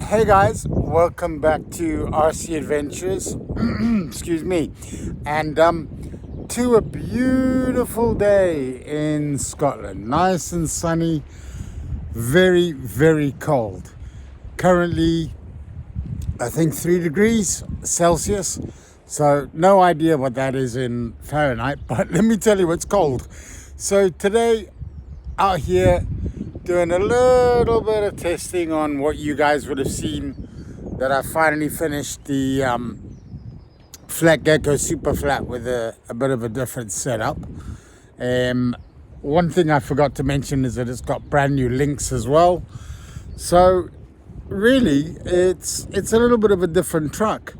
Hey guys, welcome back to RC Adventures. Excuse me. And to a beautiful day in Scotland. Nice and sunny, very, very cold. Currently, I think 3 degrees Celsius. So, no idea what that is in Fahrenheit, but let me tell you it's cold. So, today, out here doing a little bit of testing on what you guys would have seen that I finally finished the Flatgekko Supaflat with a bit of a different setup. One thing I forgot to mention is that it's got brand new links as well. So really, it's a little bit of a different truck.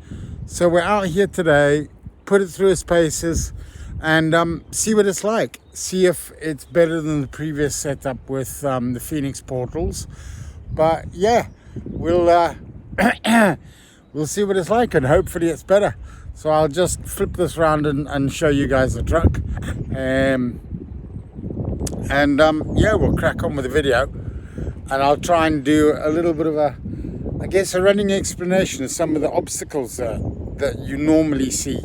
So we're out here today, put it through its paces, and see what it's like. See if it's better than the previous setup with the Phoenix portals. But yeah, we'll we'll see what it's like, and hopefully it's better. So I'll just flip this around and show you guys the truck. Yeah, we'll crack on with the video, and I'll try and do a little bit of a running explanation of some of the obstacles that you normally see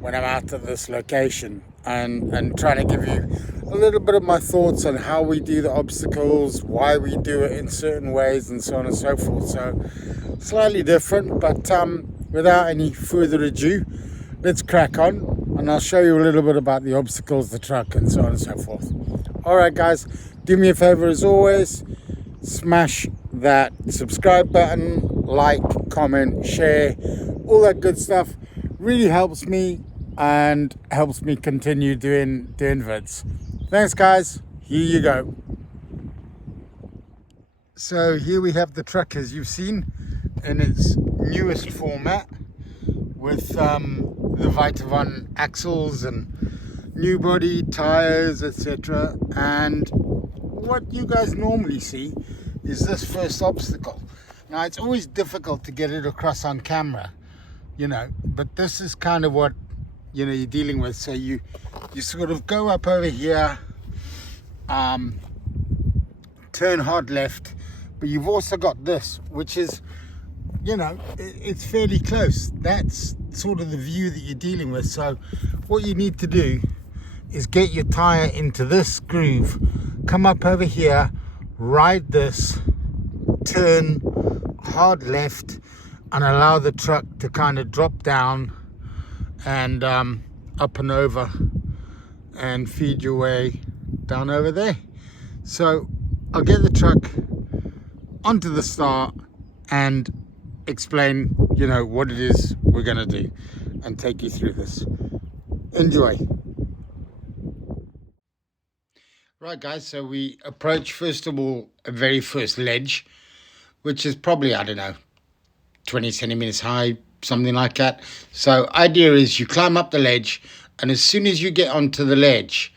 when I'm out at this location, and trying to give you a little bit of my thoughts on how we do the obstacles, why we do it in certain ways, and so on and so forth. So slightly different, but without any further ado, let's crack on, and I'll show you a little bit about the obstacles, the truck, and so on and so forth. All right, guys, do me a favor as always. Smash that subscribe button, like, comment, share, all that good stuff. Really helps me and helps me continue doing vids. Thanks, guys. Here you go. So here we have the truck, as you've seen, in its newest format, with the Vitavon Axles and new body, tires, etc. And what you guys normally see is this first obstacle. Now, it's always difficult to get it across on camera, but this is kind of what you're dealing with. So you sort of go up over here, turn hard left, but you've also got this, which is, it's fairly close. That's sort of the view that you're dealing with. So what you need to do is get your tire into this groove, come up over here, ride this, turn hard left, and allow the truck to kind of drop down and up and over, and feed your way down over there. So I'll get the truck onto the start and explain what it is we're gonna do, and take you through this. Enjoy. Right, guys, so we approach, first of all, a very first ledge, which is probably, I don't know, 20 centimeters high, something like that. So idea is you climb up the ledge, and as soon as you get onto the ledge,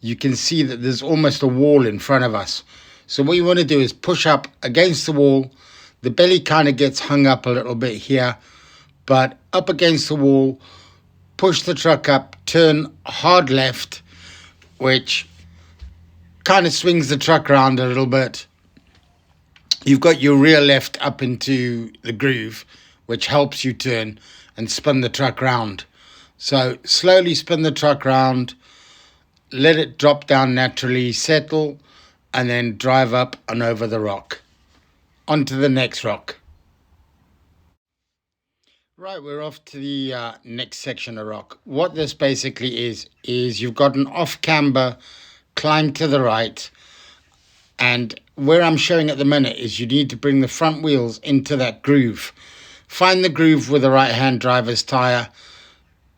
you can see that there's almost a wall in front of us. So what you want to do is push up against the wall. The belly kind of gets hung up a little bit here, but up against the wall, push the truck up, turn hard left, which kind of swings the truck around a little bit. You've got your rear left up into the groove, which helps you turn and spin the truck round. So slowly spin the truck round, let it drop down naturally, settle, and then drive up and over the rock, onto the next rock. Right, we're off to the next section of rock. What this basically is you've got an off-camber climb to the right, and where I'm showing at the minute is you need to bring the front wheels into that groove. Find the groove with the right-hand driver's tire,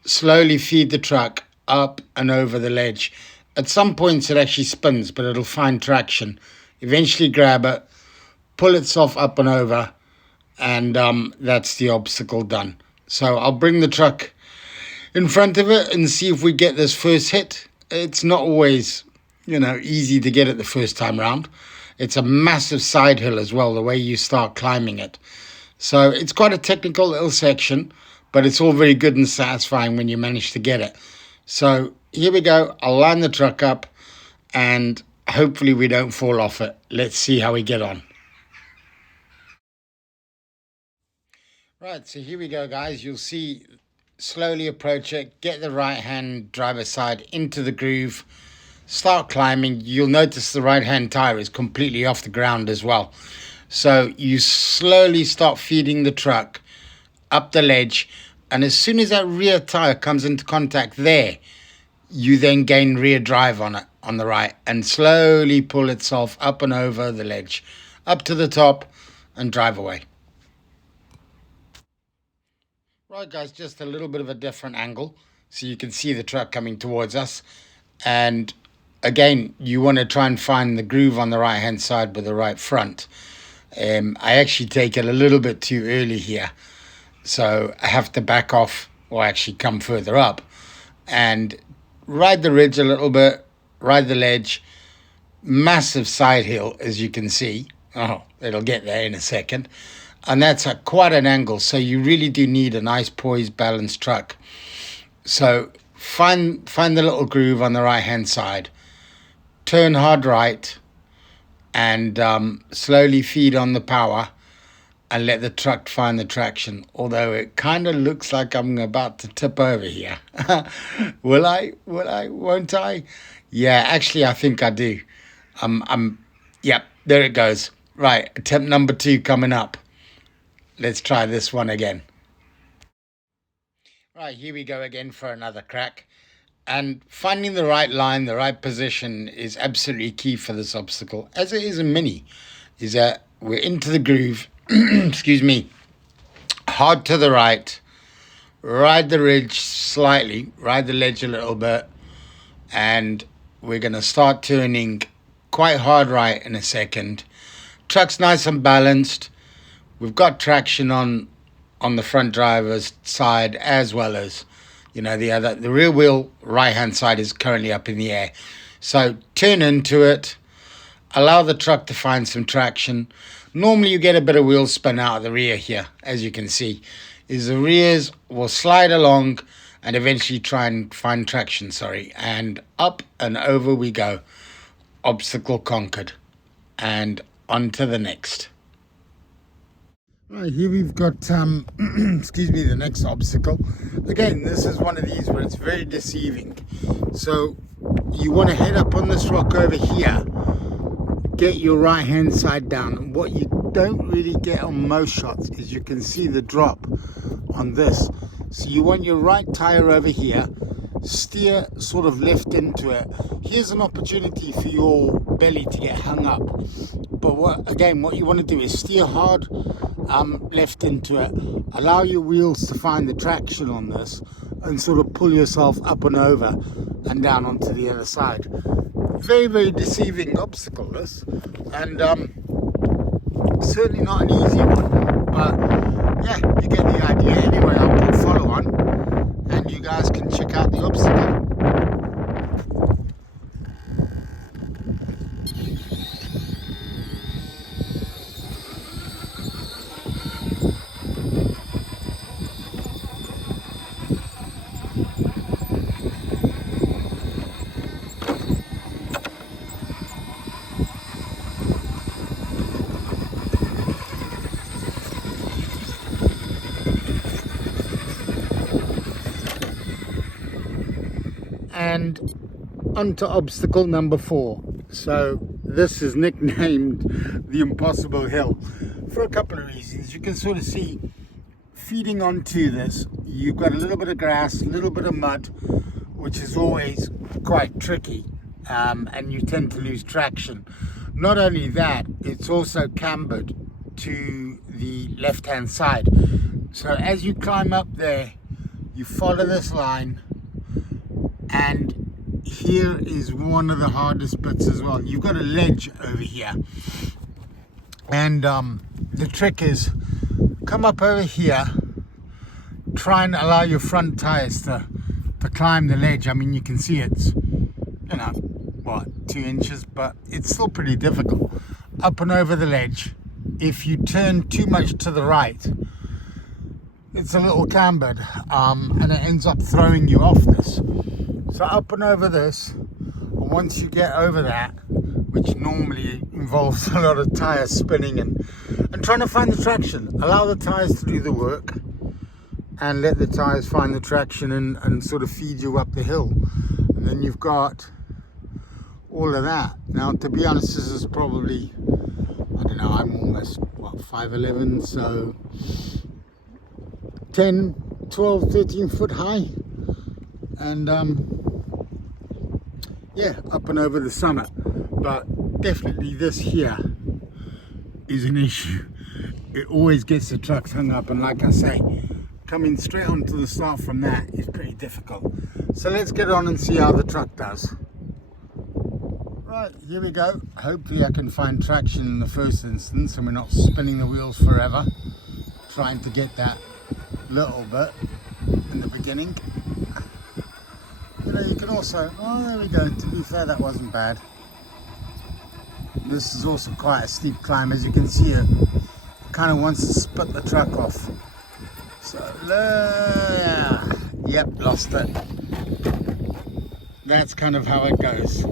slowly feed the truck up and over the ledge. At some points it actually spins, but it'll find traction. Eventually grab it, pull itself up and over, and that's the obstacle done. So I'll bring the truck in front of it and see if we get this first hit. It's not always easy to get it the first time round. It's a massive side hill as well, the way you start climbing it. So it's quite a technical little section, but it's all very good and satisfying when you manage to get it. So here we go. I'll line the truck up, and hopefully we don't fall off it. Let's see how we get on. Right, so here we go, guys. You'll see, slowly approach it, get the right hand driver side into the groove, start climbing. You'll notice the right hand tire is completely off the ground as well. So you slowly start feeding the truck up the ledge, and as soon as that rear tire comes into contact there, you then gain rear drive on it on the right and slowly pull itself up and over the ledge, up to the top, and drive away. Right, guys, just a little bit of a different angle so you can see the truck coming towards us. And again, you want to try and find the groove on the right hand side with the right front. I actually take it a little bit too early here, so I have to back off, or actually come further up and ride the ridge a little bit, ride the ledge. Massive side hill, as you can see. Oh, it'll get there in a second. And that's at quite an angle, so you really do need a nice poised, balanced truck. So find the little groove on the right hand side, turn hard right, and slowly feed on the power and let the truck find the traction. Although it kind of looks like I'm about to tip over here. Will I? Won't I? Yeah, actually I think I do. Yep, there it goes. Right, attempt number 2 coming up. Let's try this one again. Right, here we go again for another crack. And finding the right line, the right position is absolutely key for this obstacle, as it is in Mini. Is that we're into the groove, excuse me, hard to the right, ride the ridge slightly, ride the ledge a little bit, and we're going to start turning quite hard right in a second. Truck's nice and balanced. We've got traction on the front driver's side, as well as, you know, the rear wheel right hand side is currently up in the air. So turn into it, allow the truck to find some traction. Normally you get a bit of wheel spin out of the rear here, as you can see, is the rears will slide along and eventually try and find traction, and up and over we go. Obstacle conquered, and on to the next. Right, here we've got, excuse me, the next obstacle. Again, this is one of these where it's very deceiving. So you want to head up on this rock over here, get your right hand side down. And what you don't really get on most shots is you can see the drop on this. So you want your right tire over here, steer sort of left into it. Here's an opportunity for your belly to get hung up. But what you want to do is steer hard left into it, allow your wheels to find the traction on this, and sort of pull yourself up and over and down onto the other side. Very, very deceiving obstacle, this, and certainly not an easy one, but yeah, you get the idea. Anyway, I'll put follow on and you guys can check out the obstacle. And onto obstacle number 4. So this is nicknamed the Impossible Hill for a couple of reasons. You can sort of see, feeding onto this, you've got a little bit of grass, a little bit of mud, which is always quite tricky, and you tend to lose traction. Not only that, it's also cambered to the left hand side. So as you climb up there, you follow this line, and here is one of the hardest bits as well. You've got a ledge over here, and the trick is come up over here, try and allow your front tires to climb the ledge. I mean, you can see it's, you know, what, 2 inches, but it's still pretty difficult. Up and over the ledge. If you turn too much to the right, it's a little cambered, and it ends up throwing you off this. So up and over this, and once you get over that, which normally involves a lot of tire spinning and and trying to find the traction. Allow the tires to do the work and let the tires find the traction and sort of feed you up the hill. And then you've got all of that. Now, to be honest, this is probably, I don't know, I'm almost, what, 5'11", so 10, 12, 13 foot high. And yeah, up and over the summit. But definitely this here is an issue. It always gets the trucks hung up, and like I say, coming straight onto the start from that is pretty difficult. So let's get on and see how the truck does. Right, here we go. Hopefully I can find traction in the first instance and we're not spinning the wheels forever trying to get that little bit in the beginning. You know, you can also, oh, there we go. To be fair, that wasn't bad. This is also quite a steep climb. As you can see, it kind of wants to split the truck off. So, yeah, yep, lost it. That's kind of how it goes.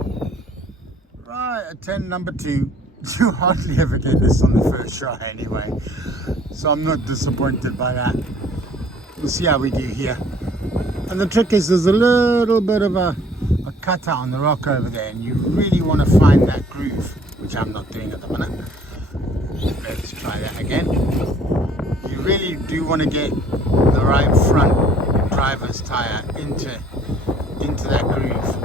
Right, attempt number 2. You hardly ever get this on the first shot anyway. So I'm not disappointed by that. We'll see how we do here. And the trick is there's a little bit of a cutout on the rock over there, and you really want to find that groove, which I'm not doing at the minute. Let's try that again. You really do want to get the right front driver's tire into that groove.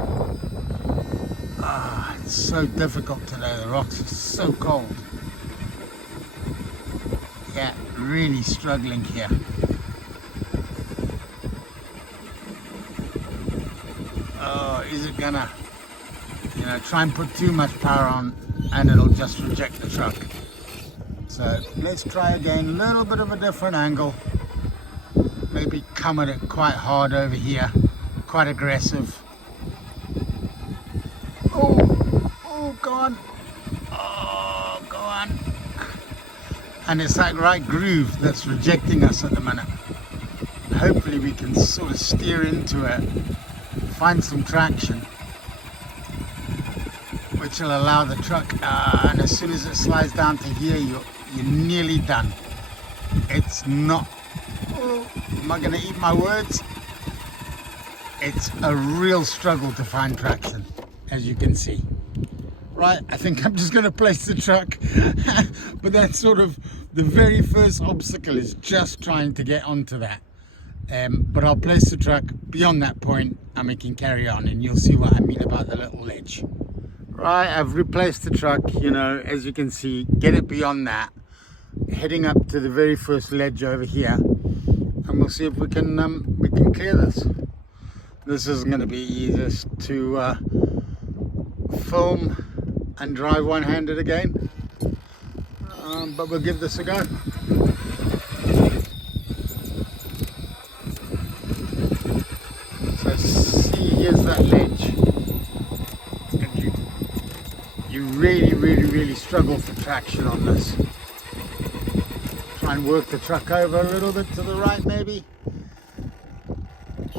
Ah, it's so difficult today. The rocks are so cold. Yeah, really struggling here. Oh, is it gonna, you know, try and put too much power on and it'll just reject the truck. So let's try again, a little bit of a different angle. Maybe come at it quite hard over here, quite aggressive. Oh, go on. Oh, go on. And it's that right groove that's rejecting us at the minute. Hopefully we can sort of steer into it, find some traction, which will allow the truck, and as soon as it slides down to here, you're nearly done. It's not, oh, am I going to eat my words? It's a real struggle to find traction, as you can see. Right, I think I'm just going to place the truck, but that's sort of the very first obstacle, is just trying to get onto that. But I'll place the truck beyond that point and we can carry on, and you'll see what I mean about the little ledge. Right, I've replaced the truck, you know, as you can see, get it beyond that, heading up to the very first ledge over here, and we'll see if we can clear this. This isn't going to be easy to film and drive one-handed again, but we'll give this a go. So see, here's that ledge, and you really struggle for traction on this. Try and work the truck over a little bit to the right, maybe.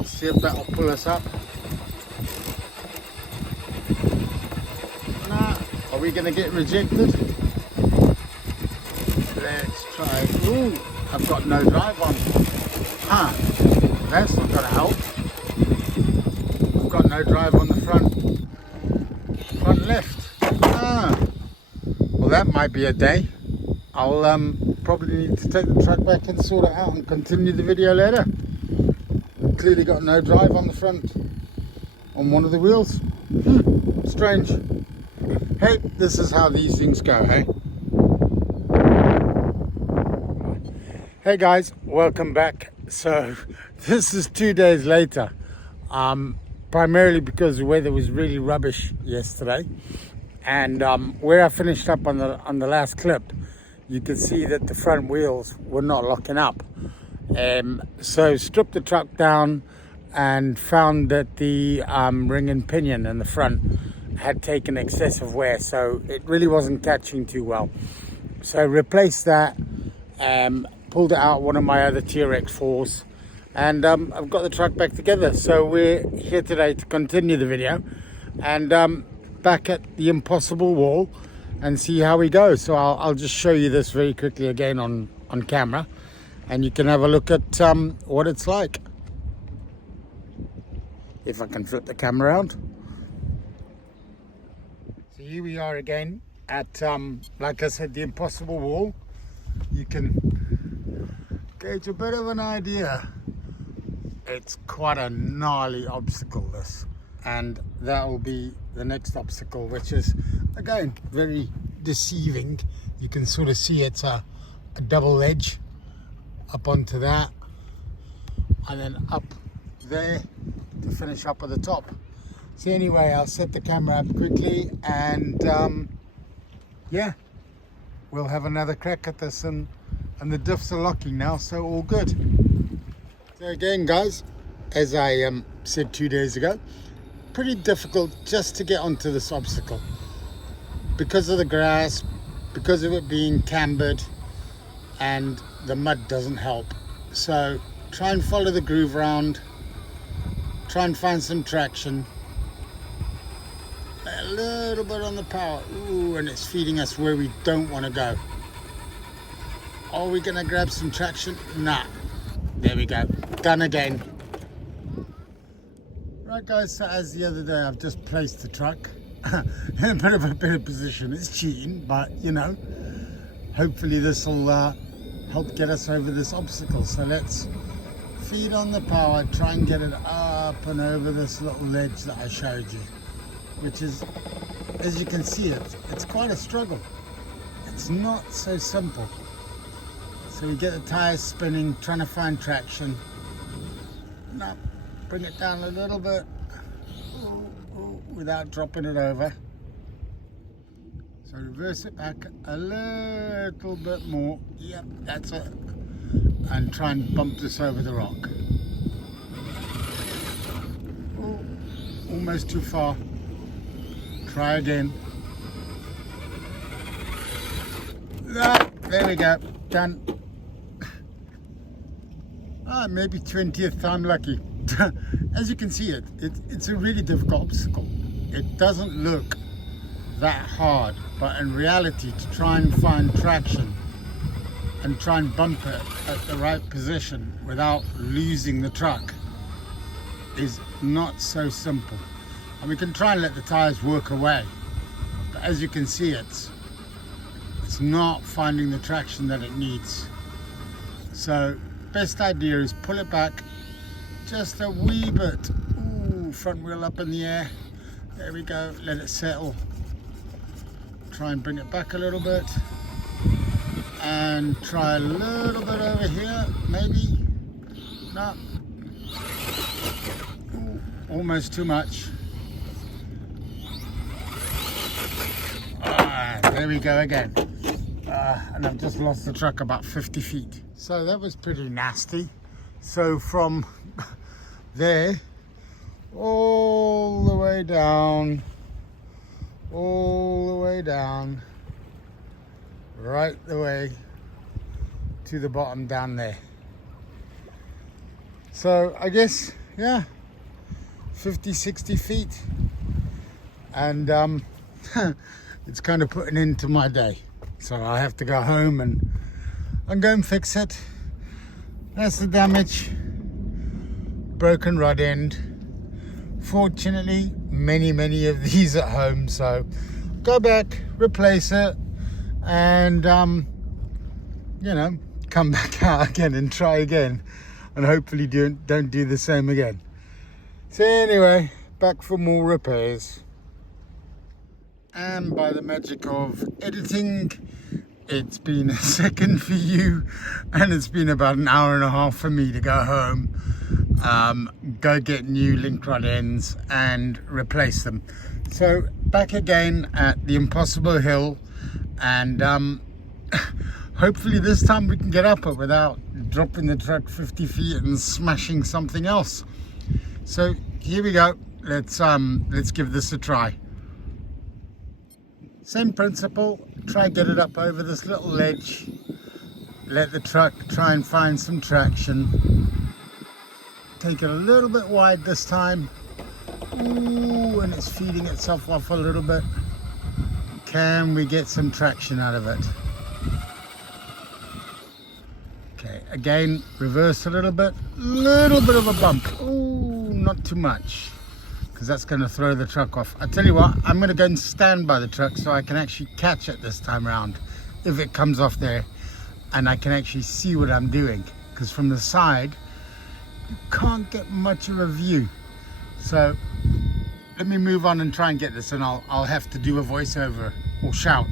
See if that'll pull us up. Nah, are we gonna get rejected? Let's try. Ooh, I've got no drive on. Ah, that's not gonna help. I've got no drive on the front left. Ah, well, that might be a day. I'll probably need to take the truck back and sort it out and continue the video later. Clearly got no drive on the front on one of the wheels. Strange. Hey, this is how these things go, hey? Hey guys, welcome back. So this is 2 days later, primarily because the weather was really rubbish yesterday, and where I finished up on the last clip, you can see that the front wheels were not locking up. So stripped the truck down and found that the ring and pinion in the front had taken excessive wear, so it really wasn't catching too well. So replaced that, pulled it out one of my other TRX4s, and I've got the truck back together. So we're here today to continue the video, and back at the impossible wall, and see how we go. So I'll just show you this very quickly again on camera, and you can have a look at what it's like. If I can flip the camera around. So here we are again at, like I said, the impossible wall. You can gauge a bit of an idea. It's quite a gnarly obstacle, this. And that will be the next obstacle, which is, again, very deceiving. You can sort of see it's a double edge up onto that, and then up there to finish up at the top. So anyway, I'll set the camera up quickly, and yeah, we'll have another crack at this, and the diffs are locking now, so all good. So again, guys, as I said 2 days ago, pretty difficult just to get onto this obstacle because of the grass, because of it being cambered, and the mud doesn't help. So try and follow the groove around, try and find some traction, a little bit on the power. Ooh, and it's feeding us where we don't want to go. Are we gonna grab some traction? Nah. There we go, done again. Right guys, so as the other day, I've just placed the truck in a bit of a better position. It's cheating, but you know, hopefully this will help get us over this obstacle. So let's feed on the power, try and get it up and over this little ledge that I showed you, which is, as you can see, it's quite a struggle. It's not so simple. So we get the tires spinning, trying to find traction. Now, bring it down a little bit, without dropping it over. So reverse it back a little bit more. Yep, that's it. And try and bump this over the rock. Oh, almost too far. Try again. There we go, done. Maybe 20th time lucky. As you can see, it's a really difficult obstacle. It doesn't look that hard, but in reality, to try and find traction and try and bump it at the right position without losing the truck is not so simple. And we can try and let the tires work away, but as you can see, it's not finding the traction that it needs. So best idea is pull it back just a wee bit. Ooh, front wheel up in the air. There we go, let it settle. Try and bring it back a little bit. And try a little bit over here, maybe. No. Ooh, almost too much. There we go again. And I've just lost the truck about 50 feet. So that was pretty nasty. So from there all the way down, right the way to the bottom down there. So I guess, yeah, 50, 60 feet. And it's kind of putting into my day. So I have to go home and go and fix it. That's the damage. Broken rod end. Fortunately, many of these at home. So go back, replace it, and you know, come back out again and try again, and hopefully don't do the same again. So anyway, back for more repairs. And by the magic of editing, it's been a second for you, and it's been about an hour and a half for me to go home, go get new link rod ends and replace them. So back again at the impossible hill, and hopefully this time we can get up it without dropping the truck 50 feet and smashing something else. So here we go. Let's give this a try. Same principle, try and get it up over this little ledge, let the truck try and find some traction, take it a little bit wide this time. Ooh, and it's feeding itself off a little bit. Can we get some traction out of it? Okay, again, reverse a little bit of a bump. Oh, not too much, because that's going to throw the truck off. I tell you what, I'm going to go and stand by the truck so I can actually catch it this time around if it comes off there, and I can actually see what I'm doing, because from the side you can't get much of a view. So let me move on and try and get this, and I'll have to do a voiceover or shout.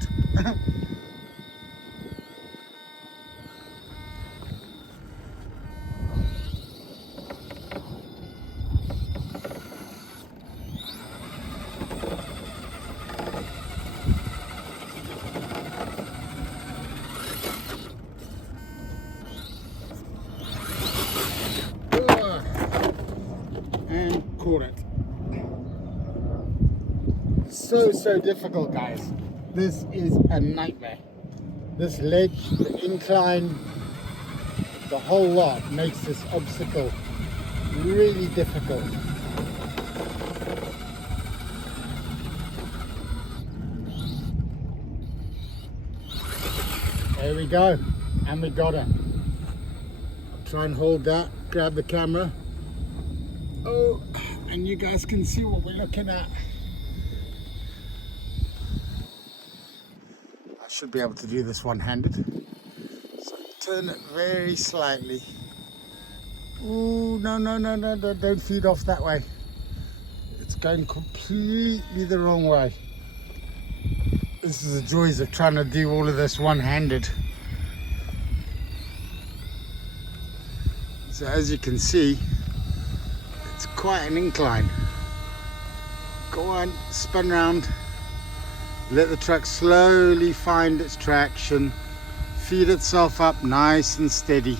And caught it. So difficult, guys. This is a nightmare. This ledge, the incline, the whole lot makes this obstacle really difficult. There we go, and we got it. I'll try and hold that, grab the camera. Oh, and you guys can see what we're looking at. I should be able to do this one-handed. So turn it very slightly. Oh, no, don't feed off that way. It's going completely the wrong way. This is the joys of trying to do all of this one-handed. So as you can see, it's quite an incline. Go on, spin round. Let the truck slowly find its traction. Feed itself up nice and steady.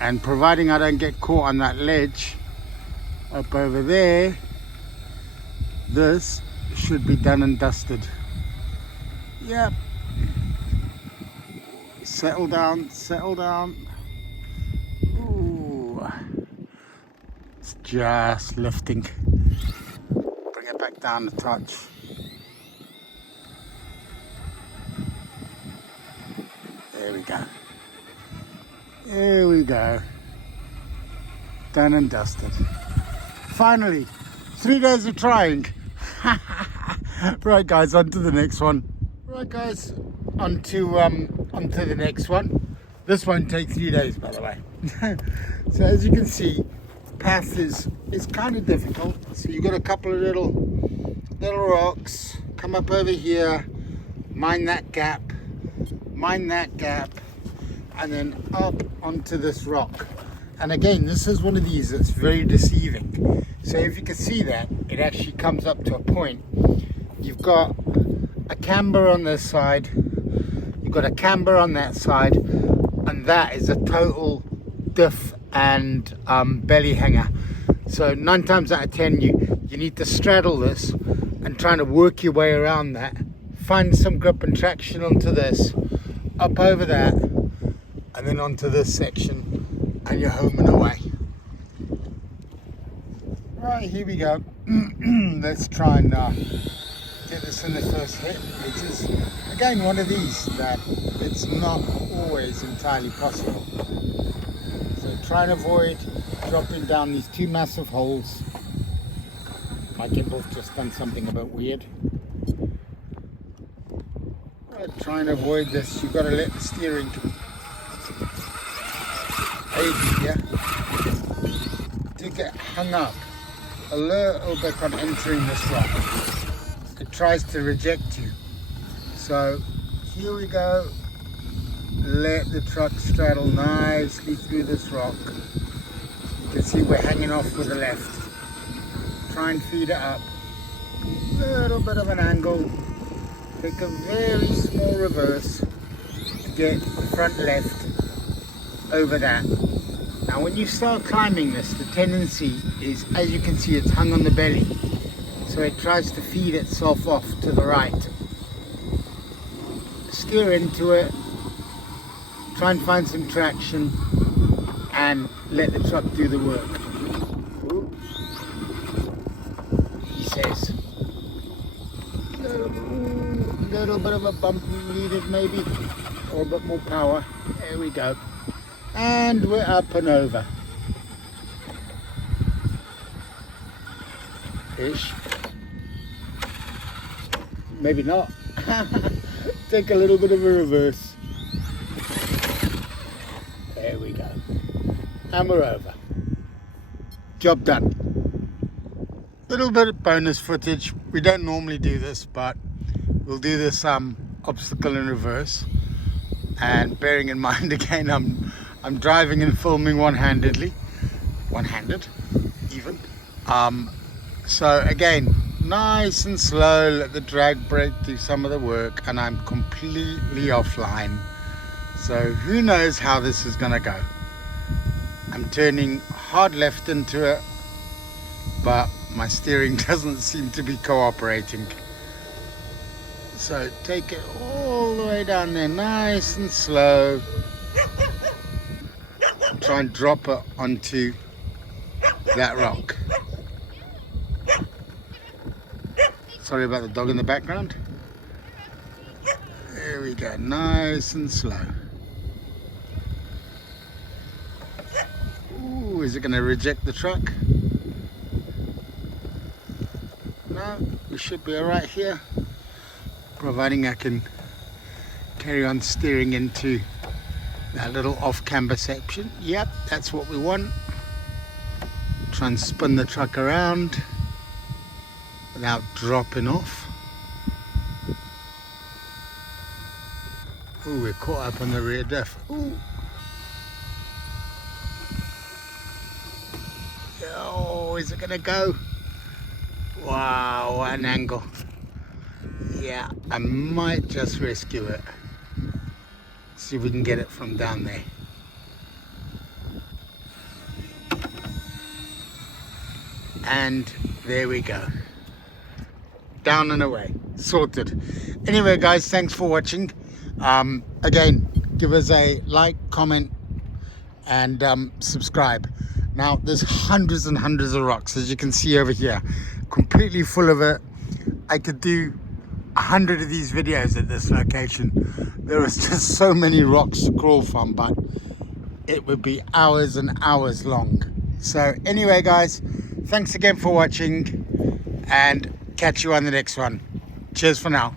And providing I don't get caught on that ledge up over there, this should be done and dusted. Yep. Settle down, settle down. Ooh. It's just lifting. Bring it back down a touch. There we go. There we go. Done and dusted. Finally, 3 days of trying. Right guys, on to the next one. Right guys, on to the next one. This won't take 3 days, by the way. So as you can see, the path is kind of difficult. So you've got a couple of little rocks. Come up over here, mind that gap, and then up onto this rock. And again, this is one of these that's very deceiving. So if you can see that, it actually comes up to a point. You've got a camber on this side, you've got a camber on that side, and that is a total diff and belly hanger. So 9 times out of 10 you need to straddle this and trying to work your way around that. Find some grip and traction onto this, up over that, and then onto this section, and you're home and away. Right, here we go. Let's try and get this in the first hit, which is again one of these that it's not always entirely possible. So try and avoid dropping down these 2 massive holes. My gimbal's just done something a bit weird. Try and avoid this. You've got to let the steering aid you to get hung up a little bit on entering this rock. It tries to reject you. So here we go. Let the truck straddle nicely through this rock. You can see we're hanging off with the left. Try and feed it up. Little bit of an angle. Take a very small reverse to get the front left over that. Now when you start climbing this, the tendency is, as you can see, it's hung on the belly. So it tries to feed itself off to the right. Steer into it, try and find some traction, and let the truck do the work. Ooh. He says, little bit of a bump needed maybe, or a bit more power. There we go. And we're up and over. Ish. Maybe not. Take a little bit of a reverse. There we go. And we're over. Job done. Little bit of bonus footage. We don't normally do this, but we'll do this obstacle in reverse. And bearing in mind again, I'm driving and filming one-handed even. So again, nice and slow, let the drag brake do some of the work, and I'm completely offline. So who knows how this is gonna go. I'm turning hard left into it, but my steering doesn't seem to be cooperating. So take it all the way down there, nice and slow. Try and drop it onto that rock. Sorry about the dog in the background. There we go, nice and slow. Ooh, is it going to reject the truck? No, we should be alright here, providing I can carry on steering into that little off-camber section. Yep, that's what we want. Try and spin the truck around without dropping off. Ooh, we're caught up on the rear diff. Ooh. Oh, is it gonna go? Wow, what an angle. Yeah, I might just rescue it. See if we can get it from down there. And there we go. Down and away. Sorted. Anyway, guys, thanks for watching. Again, give us a like, comment, and subscribe. Now, there's hundreds and hundreds of rocks, as you can see over here. Completely full of it. I could do 100 of these videos at this location. There is just so many rocks to crawl from, but it would be hours and hours long. So anyway, guys, thanks again for watching, and catch you on the next one. Cheers for now.